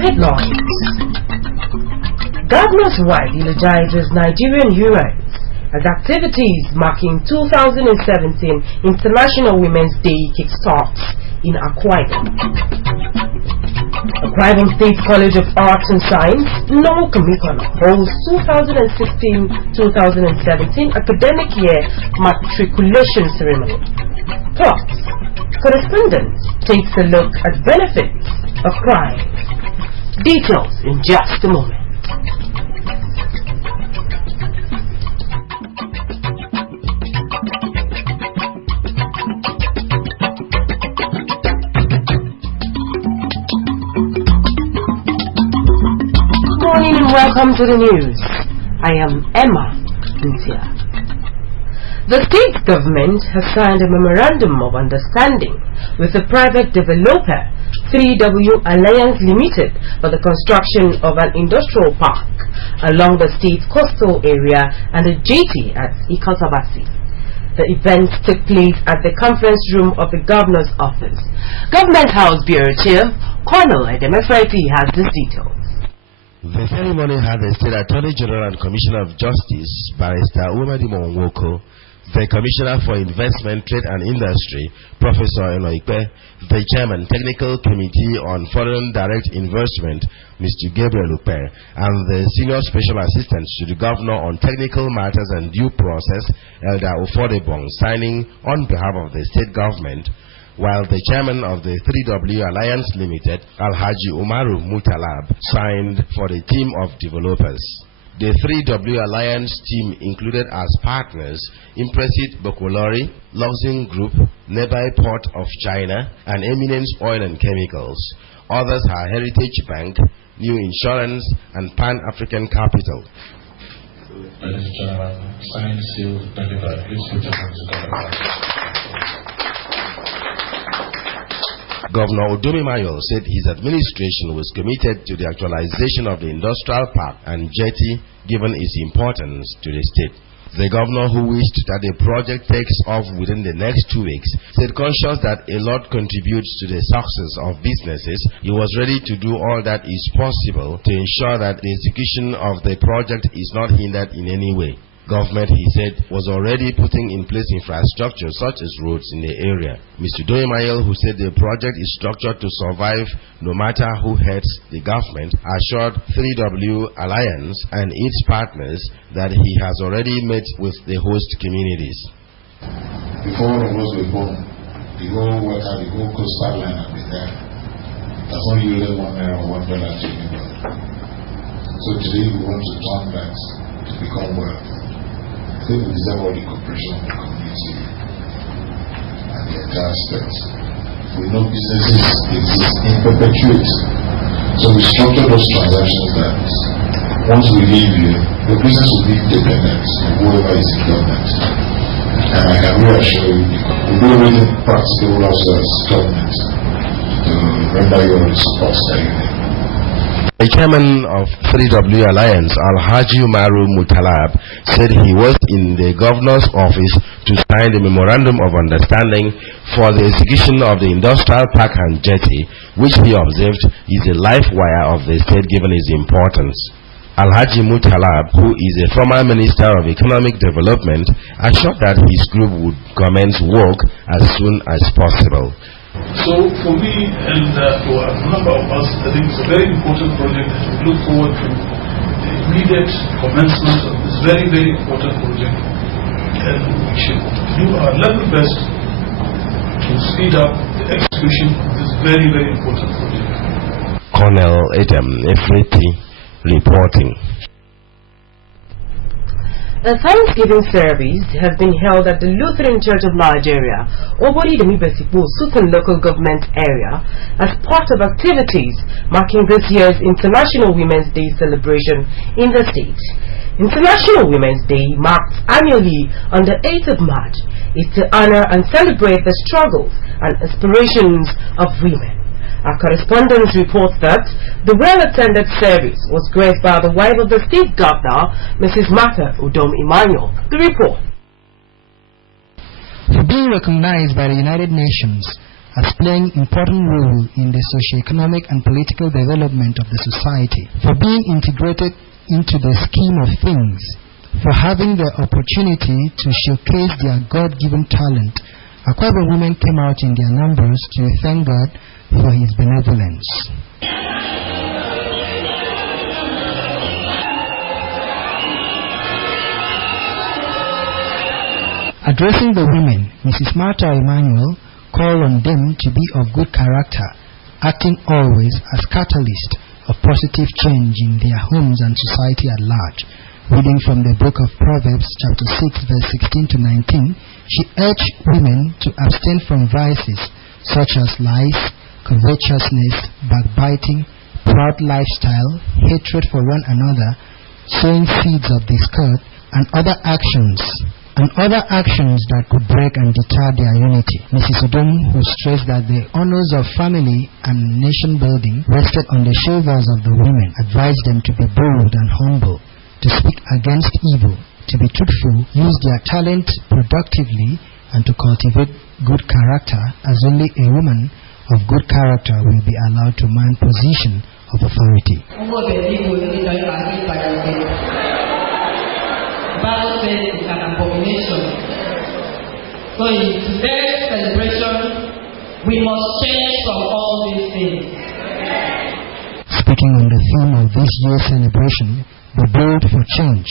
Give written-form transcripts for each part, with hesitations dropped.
headlines. Governor's wife eulogizes Nigerian heroes as activities marking 2017 International Women's Day kickstarts in Akwa Ibom. Akwa Ibom State College of Arts and Science, Nomukomikon, holds 2016-2017 academic year matriculation ceremony. Plus, correspondent takes a look at benefits of crime. Details in just a moment. Good morning and welcome to the news. I am Emma Ntia. The state government has signed a memorandum of understanding with the private developer 3W Alliance Limited for the construction of an industrial park along the state's coastal area and a jetty at Ikotabasi. The event took place at the conference room of the governor's office. Government House Bureau Chief Colonel Edemefreti has the details. The ceremony had the State Attorney General and Commissioner of Justice, Barrister Umedimo Nwoko, the Commissioner for Investment, Trade and Industry, Professor Enoikpe, the Chairman, Technical Committee on Foreign Direct Investment, Mr. Gabriel Upe, and the Senior Special Assistant to the Governor on Technical Matters and Due Process, Elder Ofodebong, signing on behalf of the state government, while the Chairman of the 3W Alliance Limited, Alhaji Umaru Mutalab, signed for the team of developers. The 3W Alliance team included as partners Impressive Bokolori, Luxing Group, Nearby Port of China, and Eminence Oil and Chemicals. Others are Heritage Bank, New Insurance, and Pan-African Capital. Ladies and gentlemen, signed, sealed, delivered. Please put your hands together. Governor Udumi Mayol said his administration was committed to the actualization of the industrial park and jetty given its importance to the state. The governor, who wished that the project takes off within the next 2 weeks, said conscious that a lot contributes to the success of businesses, he was ready to do all that is possible to ensure that the execution of the project is not hindered in any way. Government, he said, was already putting in place infrastructure such as roads in the area. Mr. Doyemayel, who said the project is structured to survive no matter who heads the government, assured 3W Alliance and its partners that he has already met with the host communities. Before all of us were born, the whole water, the whole coastal line had been there. That's only $1 or $1 to anybody. So today we want to turn that to become wealth. I think we deserve all the cooperation of the community and the entire state. We know businesses exist in perpetuity. So we structure those transactions that once we leave here, the business will be independent of whoever is in government. And I can reassure you, we do everything practicable ourselves as government to render you all the support that you need. The chairman of 3W Alliance, Alhaji Umaru Mutalab, said he was in the governor's office to sign the memorandum of understanding for the execution of the industrial park and jetty, which he observed is the life wire of the state given its importance. Alhaji Mutalab, who is a former Minister of Economic Development, assured that his group would commence work as soon as possible. So for me and for a number of us, I think it's a very important project that we look forward to the immediate commencement of this very, very important project, and we should do our level best to speed up the execution of this very, very important project. Colonel Edemefreti reporting. A Thanksgiving service has been held at the Lutheran Church of Nigeria, Obodi Demibesipo, Sultan local government area, as part of activities marking this year's International Women's Day celebration in the state. International Women's Day, marked annually on the 8th of March, is to honor and celebrate the struggles and aspirations of women. Our correspondent reports that the well-attended service was graced by the wife of the state governor, Mrs. Martha Udom Emmanuel. The report. For being recognized by the United Nations as playing important role in the socio-economic and political development of the society, for being integrated into the scheme of things, for having the opportunity to showcase their God-given talent. Akwa Ibom women came out in their numbers to thank God for His benevolence. Addressing the women, Mrs. Martha Emmanuel called on them to be of good character, acting always as catalyst of positive change in their homes and society at large. Reading from the book of Proverbs chapter 6 verse 16 to 19, she urged women to abstain from vices such as lies, covetousness, backbiting, proud lifestyle, hatred for one another, sowing seeds of discord, and other actions that could break and deter their unity. Mrs. Udom, who stressed that the honors of family and nation building rested on the shoulders of the women, advised them to be bold and humble, to speak against evil, to be truthful, use their talent productively, and to cultivate good character, as only a woman of good character will be allowed to man position of authority. Bible says it's an abomination. So in today's celebration, we must change from all these things. Speaking on the theme of this year's celebration, Be Bold for Change,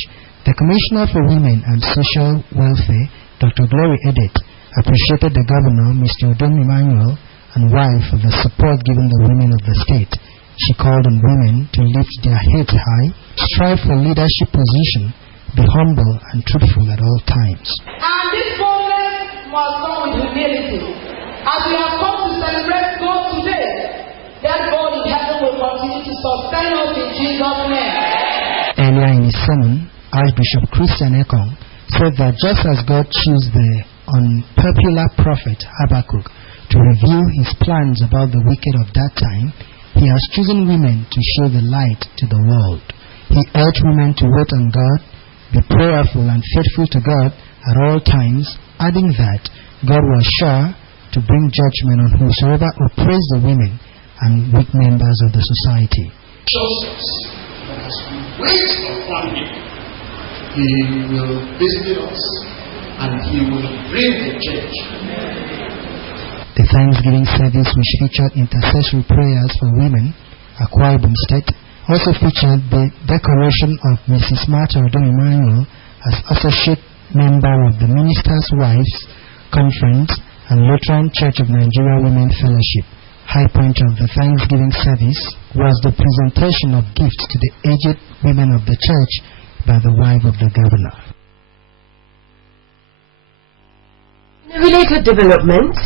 the Commissioner for Women and Social Welfare, Dr. Glory Edet, appreciated the Governor, Mr. Udom Emmanuel, and wife for the support given the women of the state. She called on women to lift their heads high, strive for leadership position, be humble and truthful at all times. And this boldness must come with humility. As we have come to celebrate God today, that God in heaven will continue to sustain us in Jesus' name. Earlier in his sermon, Archbishop Christian Ekong said that just as God chose the unpopular prophet Habakkuk to reveal his plans about the wicked of that time, He has chosen women to show the light to the world. He urged women to wait on God, be prayerful and faithful to God at all times, adding that God was sure to bring judgment on whosoever oppressed the women and weak members of the society. Justice, as we wait upon Him, He will visit us and He will bring the change. The Thanksgiving service, which featured intercessory prayers for women, Akwa Ibom State, also featured the decoration of Mrs. Martha Udom Emmanuel as Associate Member of the Ministers' Wives Conference and Lutheran Church of Nigeria Women Fellowship. High point of the Thanksgiving service was the presentation of gifts to the aged women of the church by the wife of the Governor. In a related development,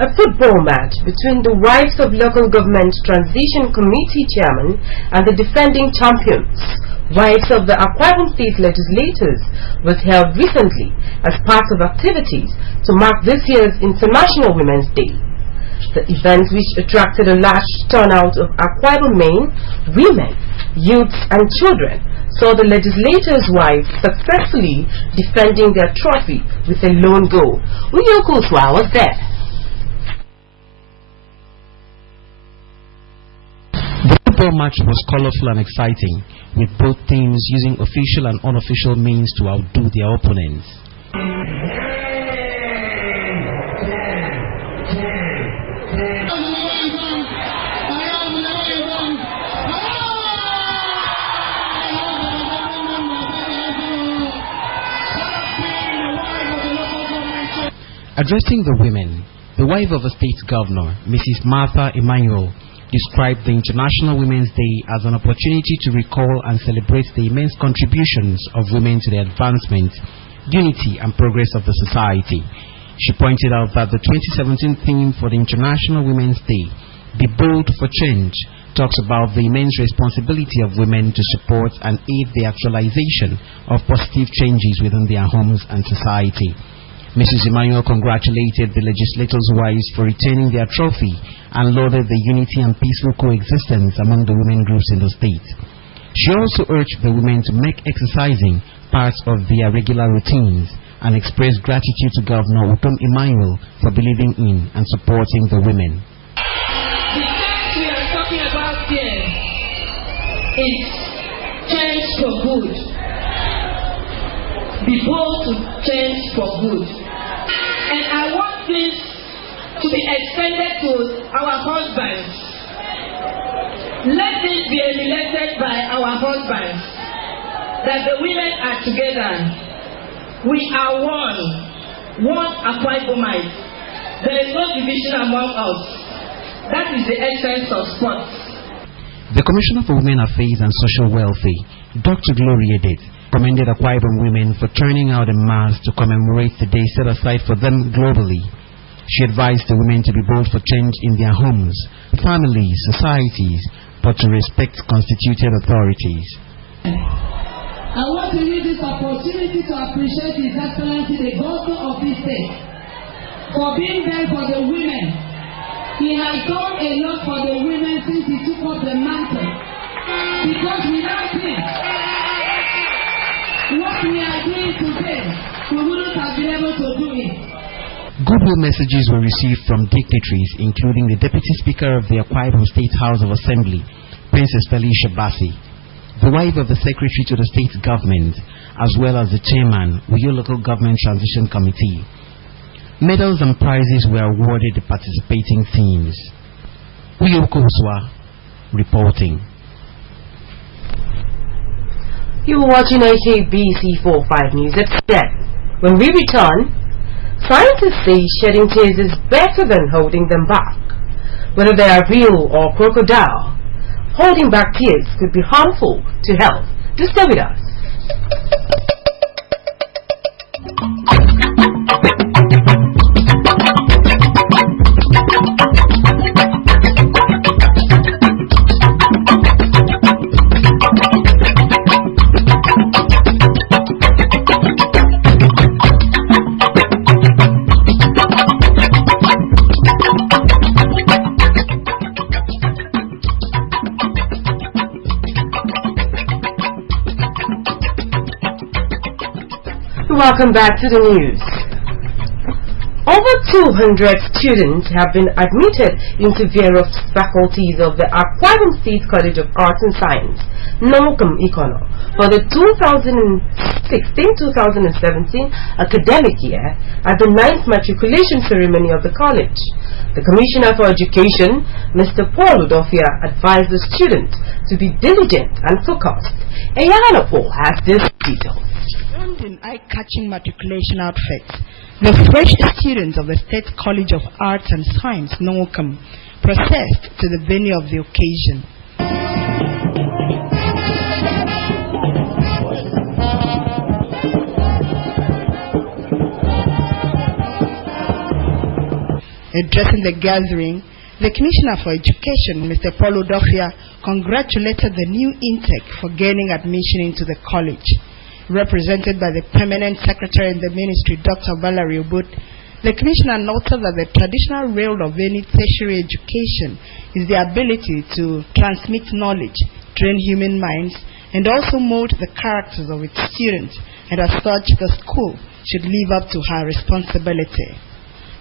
a football match between the wives of Local Government Transition Committee Chairman and the defending champions, wives of the Akwa Ibom State legislators, was held recently as part of activities to mark this year's International Women's Day. The event, which attracted a large turnout of Akwa Ibom men, women, youths and children, saw the legislators' wives successfully defending their trophy with a lone goal. Uyo Kuswa was there. The football match was colorful and exciting, with both teams using official and unofficial means to outdo their opponents. Addressing the women, the wife of a state governor, Mrs. Martha Emmanuel, described the International Women's Day as an opportunity to recall and celebrate the immense contributions of women to the advancement, unity and progress of the society. She pointed out that the 2017 theme for the International Women's Day, Be Bold for Change, talks about the immense responsibility of women to support and aid the actualization of positive changes within their homes and society. Mrs. Emmanuel congratulated the legislators' wives for retaining their trophy and lauded the unity and peaceful coexistence among the women groups in the state. She also urged the women to make exercising part of their regular routines, and expressed gratitude to Governor Utom Emmanuel for believing in and supporting the women. The fact we are talking about here is change for good. Be bold to change for good. And I want this to be extended to our husbands. Let this be emulated by our husbands, that the women are together. We are one Akwa Ibomite. There is no division among us. That is the essence of sports. The Commissioner for Women Affairs and Social Welfare, Dr. Gloria Edet, commended Akwa Ibom women for turning out en masse to commemorate the day set aside for them globally. She advised the women to be bold for change in their homes, families, societies, but to respect constituted authorities. I want to use this opportunity to appreciate His Excellency the Governor of this state for being there for the women. He has done a lot for the women since he took up the mantle. Because without him, what we are doing today, we wouldn't have been able to do it. Goodwill messages were received from dignitaries, including the Deputy Speaker of the Akwa Ibom State House of Assembly, Princess Felicia Bassi, the wife of the Secretary to the State Government, as well as the Chairman, Uyo Local Government Transition Committee. Medals and prizes were awarded the participating teams. Uyo Koswa reporting. You are watching HABC 45 News at 10. When we return, scientists say shedding tears is better than holding them back. Whether they are real or crocodile, holding back tears could be harmful to health. Do stay with us. Welcome back to the news. Over 200 students have been admitted into various faculties of the Akwa Ibom State College of Arts and Science, NOCOM Ikono, for the 2016-2017 academic year at the 9th matriculation ceremony of the college. The Commissioner for Education, Mr. Paul Udofia, advised the students to be diligent and focused. Ayana Paul has this detail. In eye-catching matriculation outfits, the fresh students of the State College of Arts and Science, NOCOM, processed to the venue of the occasion. Addressing the gathering, the Commissioner for Education, Mr. Paul Udofia, congratulated the new intake for gaining admission into the college. Represented by the Permanent Secretary in the Ministry, Dr. Valerie Obut, the Commissioner noted that the traditional role of any tertiary education is the ability to transmit knowledge, train human minds, and also mold the characters of its students, and as such, the school should live up to her responsibility.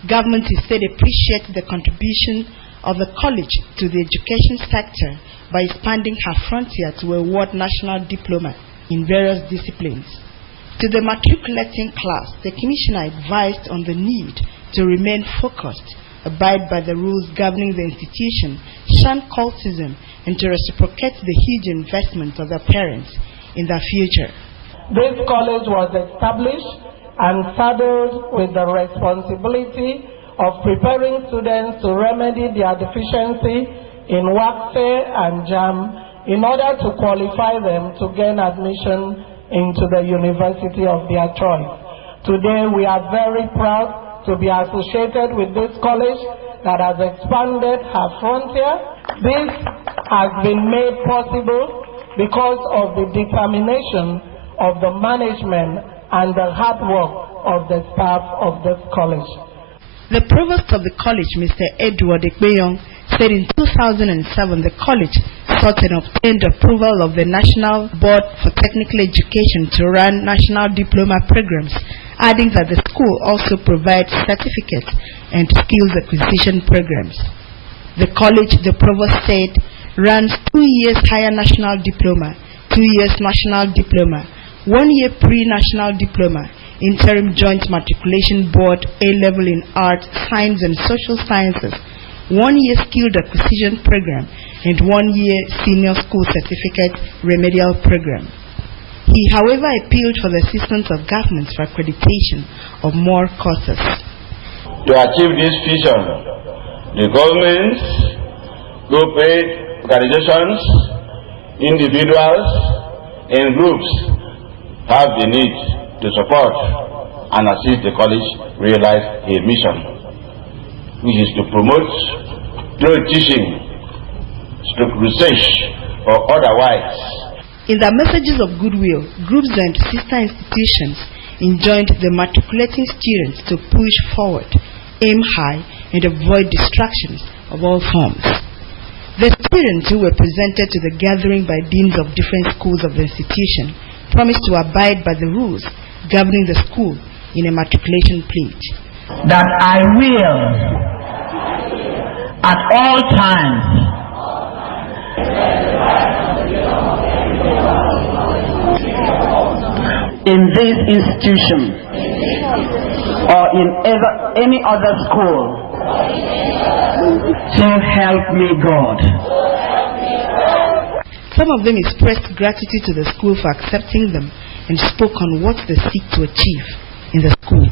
Government instead appreciates the contribution of the college to the education sector by expanding her frontier to award national diploma in various disciplines. To the matriculating class, the Commissioner advised on the need to remain focused, abide by the rules governing the institution, shun cultism, and to reciprocate the huge investment of their parents in their future. This college was established and saddled with the responsibility of preparing students to remedy their deficiency in workfare and JAM in order to qualify them to gain admission into the university of their choice. Today we are very proud to be associated with this college that has expanded her frontier. This has been made possible because of the determination of the management and the hard work of the staff of this college. The provost of the college, Mr. Edward Ekpeyong, said in 2007 the college sought and obtained approval of the National Board for Technical Education to run national diploma programs adding that the school also provides certificate and skills acquisition programs. The college, the provost said, runs 2 years higher national diploma, 2 years national diploma, 1 year pre-national diploma, interim joint matriculation board, A-level in art, science and social sciences, 1 year skilled acquisition program, and 1 year senior school certificate remedial program. He, however, appealed for the assistance of governments for accreditation of more courses. To achieve this vision, the governments, group-aid organizations, individuals, and groups have the need to support and assist the college realize a mission, which is to promote through teaching, research, or otherwise. In their messages of goodwill, groups and sister institutions enjoined the matriculating students to push forward, aim high, and avoid distractions of all forms. The students who were presented to the gathering by deans of different schools of the institution promised to abide by the rules governing the school in a matriculation pledge. That I will, at all times, in this institution or in any other school, so help me God. Some of them expressed gratitude to the school for accepting them and spoke on what they seek to achieve in the school.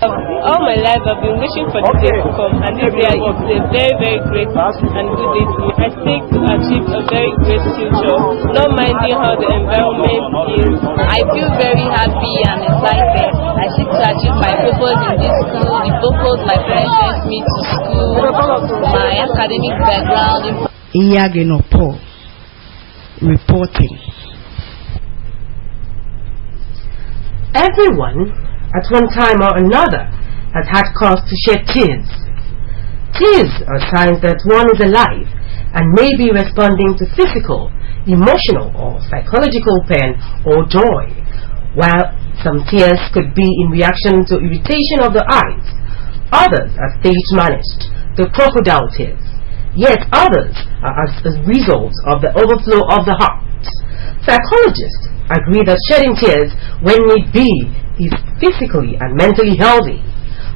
All my life I've been wishing for this day to come, and this day is a very, very great and good day to me. I seek to achieve a very great future, not minding how the environment is. I feel very happy and excited. I seek to achieve my purpose in this school, the purpose my parents sent me to school, my academic background. Iyageno Paul reporting. Everyone, at one time or another, has had cause to shed tears. Tears are signs that one is alive and may be responding to physical, emotional, or psychological pain or joy, while some tears could be in reaction to irritation of the eyes. Others are stage-managed, the crocodile tears. Yet others are as a result of the overflow of the heart. Psychologists agree that shedding tears, when need be, is physically and mentally healthy.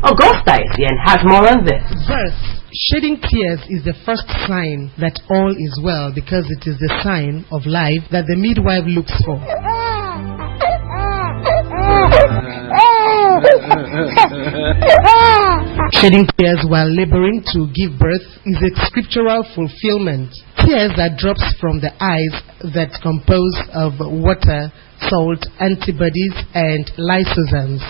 Augusta is here and has more on this. First, shedding tears is the first sign that all is well, because it is the sign of life that the midwife looks for. Shedding tears while laboring to give birth is a scriptural fulfillment. Tears are drops from the eyes that compose of water, salt, antibodies, and lysosomes.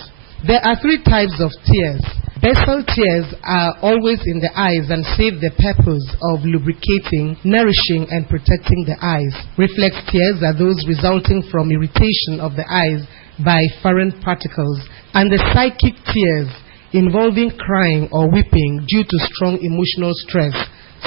There are 3 types of tears. Basal tears are always in the eyes and serve the purpose of lubricating, nourishing, and protecting the eyes. Reflex tears are those resulting from irritation of the eyes by foreign particles. And the psychic tears involving crying or weeping due to strong emotional stress,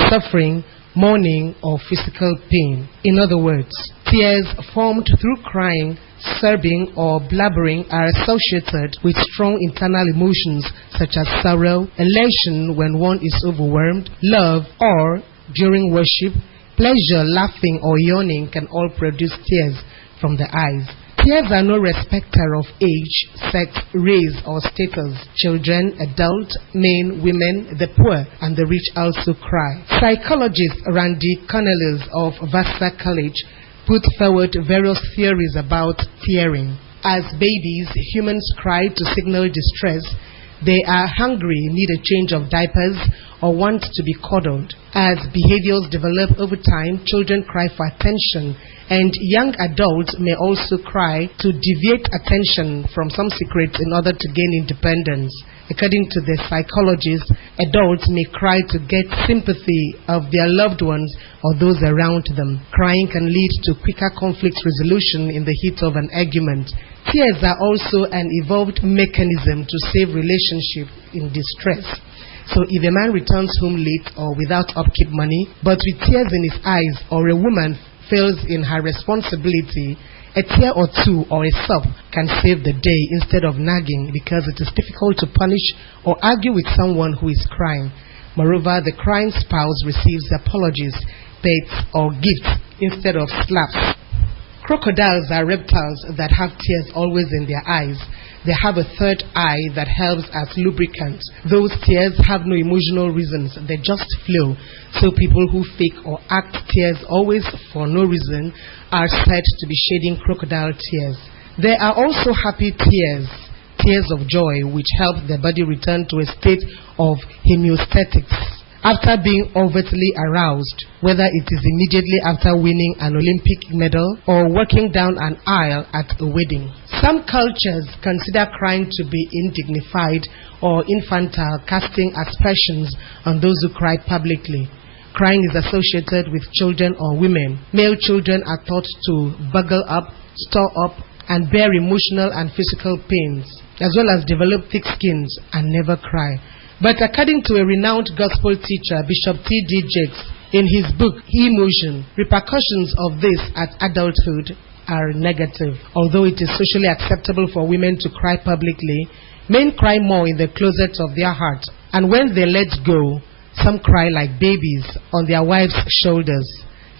suffering, mourning, or physical pain. In other words, tears formed through crying, sobbing, or blabbering are associated with strong internal emotions such as sorrow, elation when one is overwhelmed, love, or during worship, pleasure, laughing, or yawning can all produce tears from the eyes. Tears are no respecter of age, sex, race, or status. Children, adults, men, women, the poor, and the rich also cry. Psychologist Randy Cornelius of Vassar College put forward various theories about tearing. As babies, humans cry to signal distress. They are hungry, need a change of diapers, or want to be cuddled. As behaviors develop over time, children cry for attention, and young adults may also cry to deviate attention from some secrets in order to gain independence. According to the psychologist, adults may cry to get sympathy of their loved ones or those around them. Crying can lead to quicker conflict resolution in the heat of an argument. Tears are also an evolved mechanism to save relationships in distress. So if a man returns home late or without upkeep money, but with tears in his eyes, or a woman fails in her responsibility A tear or two or a sob can save the day instead of nagging, because it is difficult to punish or argue with someone who is crying. Moreover, the crying spouse receives apologies, pets, or gifts instead of slaps. Crocodiles are reptiles that have tears always in their eyes. They have a third eye that helps as lubricant. Those tears have no emotional reasons, they just flow. So people who fake or act tears always for no reason are said to be shedding crocodile tears. There are also happy tears, tears of joy, which help the body return to a state of homeostasis after being overtly aroused, whether it is immediately after winning an Olympic medal or walking down an aisle at a wedding. Some cultures consider crying to be undignified or infantile, casting aspersions on those who cry publicly. Crying is associated with children or women. Male children are thought to buggle up, store up, and bear emotional and physical pains, as well as develop thick skins and never cry. But according to a renowned gospel teacher, Bishop T.D. Jakes, in his book, Emotion, repercussions of this at adulthood are negative. Although it is socially acceptable for women to cry publicly, men cry more in the closet of their heart. And when they let go, some cry like babies on their wives' shoulders.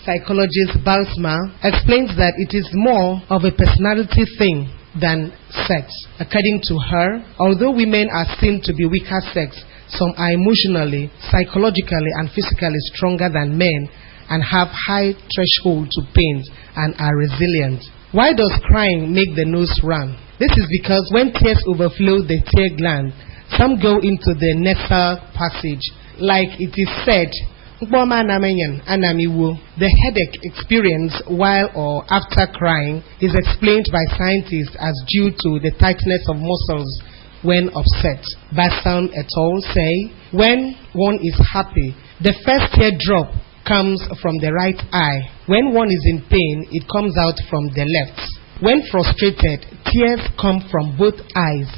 Psychologist Balsma explains that it is more of a personality thing than sex. According to her, although women are seen to be weaker sex, some are emotionally, psychologically, and physically stronger than men and have high threshold to pains and are resilient. Why does crying make the nose run? This is because when tears overflow the tear gland, some go into the nasal passage. Like it is said, the headache experienced while or after crying is explained by scientists as due to the tightness of muscles when upset. Bassan et al. Say, when one is happy, the first teardrop comes from the right eye. When one is in pain, it comes out from the left. When frustrated, tears come from both eyes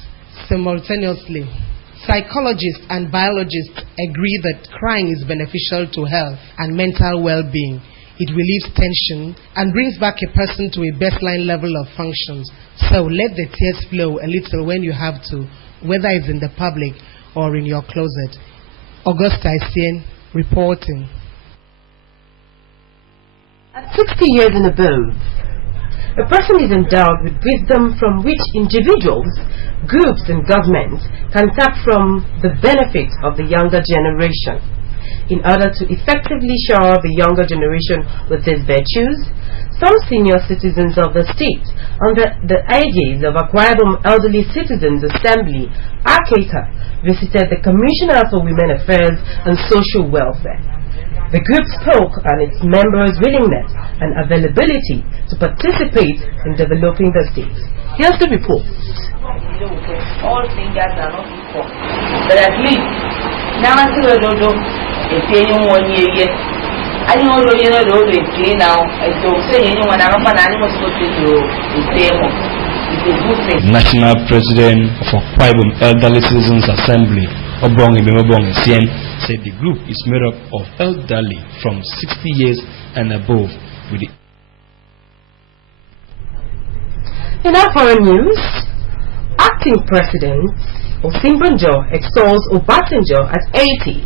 simultaneously. Psychologists and biologists agree that crying is beneficial to health and mental well-being. It relieves tension and brings back a person to a baseline level of functions. So let the tears flow a little when you have to, whether it's in the public or in your closet. Augusta Isien reporting. At 60 years and above, a person is endowed with wisdom from which individuals, groups, and governments can tap from the benefits of the younger generation. In order to effectively shower the younger generation with these virtues, some senior citizens of the state, under the aegis of Akwa Elderly Citizens Assembly, AKECA, visited the Commissioner for Women Affairs and Social Welfare. The group spoke on its members' willingness and availability to participate in developing the state. Here's the report. All fingers are not equal, but at least now I see if you want year. I know you know the now. I don't say anyone. I don't want anyone to do the National President of Akwa Elderly Citizens Assembly, Obongi Bemobongi Sien, said the group is made up of elderly from 60 years and above. With the In our foreign news, Acting President Osinbajo extols Obasanjo at 80.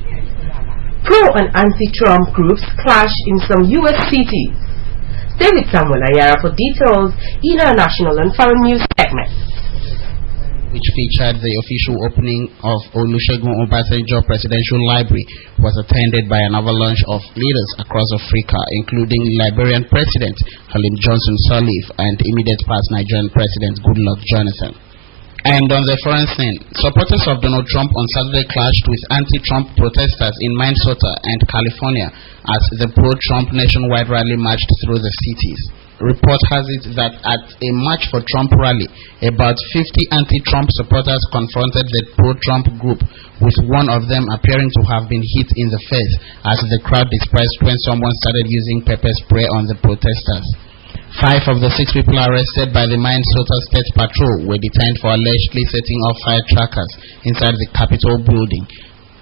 Pro and anti-Trump groups clash in some U.S. cities. Stay with Samuel Ayara for details in our national and foreign news segment, which featured the official opening of Olusegun Obasanjo Presidential Library, was attended by an avalanche of leaders across Africa, including Liberian President Halim Johnson Sirleaf and immediate past Nigerian President Goodluck Jonathan. And on the foreign scene, supporters of Donald Trump on Saturday clashed with anti-Trump protesters in Minnesota and California as the pro-Trump nationwide rally marched through the cities. Report has it that at a March for Trump rally, about 50 anti-Trump supporters confronted the pro-Trump group, with one of them appearing to have been hit in the face as the crowd dispersed when someone started using pepper spray on the protesters. 5 of the 6 people arrested by the Minnesota State Patrol were detained for allegedly setting off firecrackers inside the Capitol building.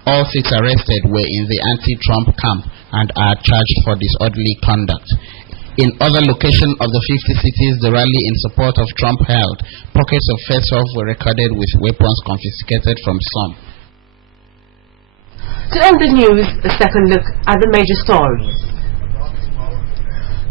All 6 arrested were in the anti-Trump camp and are charged for disorderly conduct. In other locations of the 50 cities the rally in support of Trump held, pockets of face-off were recorded with weapons confiscated from some. To end the news, a second look at the major stories.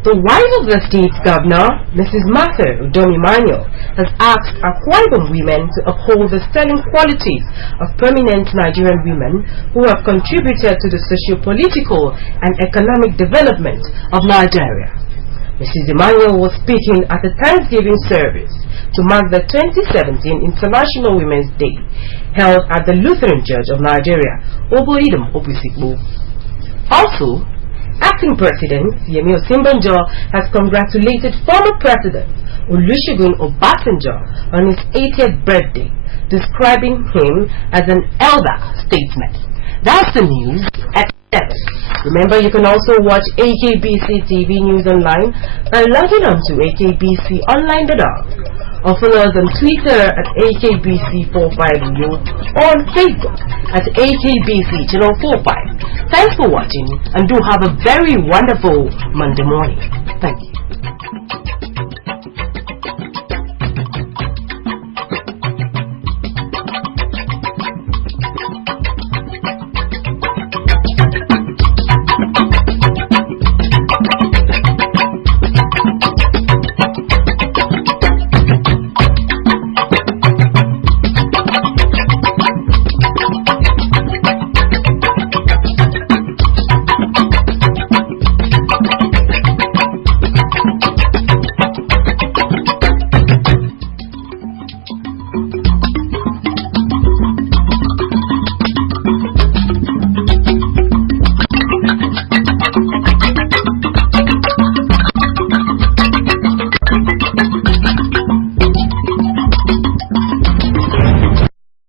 The wife of the state governor, Mrs. Martha Udomi-Manuel, has asked Akwa Ibom women to uphold the sterling qualities of prominent Nigerian women who have contributed to the socio-political and economic development of Nigeria. Mrs. Emmanuel was speaking at a Thanksgiving service to mark the 2017 International Women's Day held at the Lutheran Church of Nigeria, Oboidem Obusikbo. Also, Acting President Yemi Osinbajo has congratulated former President Olusegun Obasanjo on his 80th birthday, describing him as an elder statesman. That's the news at 7. Remember, you can also watch AKBC TV News online by logging on to akbconline.org or follow us on Twitter at AKBC45 or on Facebook at AKBC Channel 45. Thanks for watching and do have a very wonderful Monday morning. Thank you.